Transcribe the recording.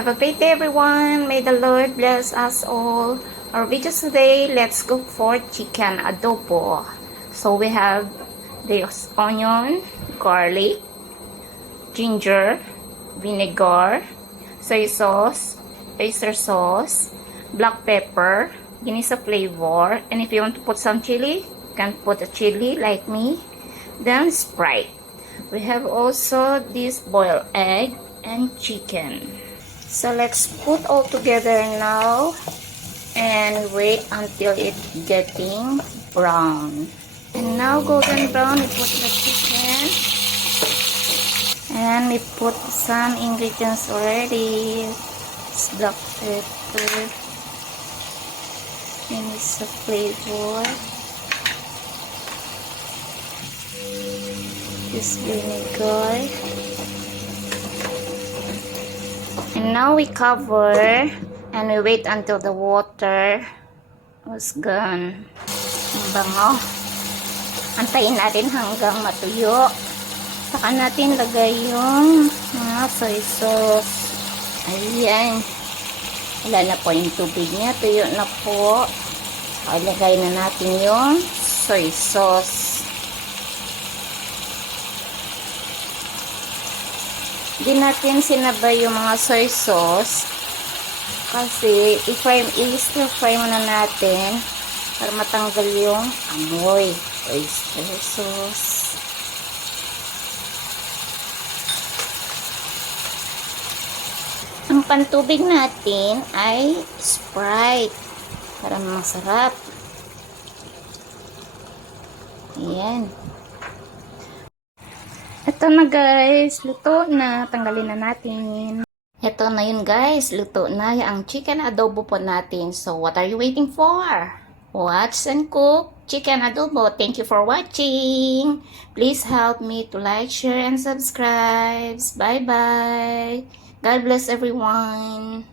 Have a great day, everyone. May the Lord bless us all. Our video today, let's cook for chicken adobo. So we have this onion, garlic, ginger, vinegar, soy sauce, oyster sauce, black pepper, ginisa flavor, and if you want to put some chili, you can put a chili like me. Then Sprite. We have also this boiled egg and chicken. So let's put all together now and wait until it's getting brown. And now golden brown, we put the chicken and we put some ingredients already. It's black pepper and it's a flavor. This vinegar. And now we cover and we wait until the water was gone. Ang bango. Antayin natin hanggang matuyo. Saka natin lagay yung mga soy sauce. Ayan. Wala na po yung tubig niya. Tuyo na po. Saka ilagay na natin yung soy sauce. Hindi natin sinabay yung mga soy sauce kasi i-stir fry muna natin para matanggal yung amoy. Oyster sauce. Ang pantubig natin ay Sprite para masarap. Ayan. Ito na guys, luto na. Tanggalin na natin. Ito na yun guys, luto na ang chicken adobo po natin. So what are you waiting for? Watch and cook chicken adobo. Thank you for watching. Please help me to like, share, and subscribe. Bye bye. God bless everyone.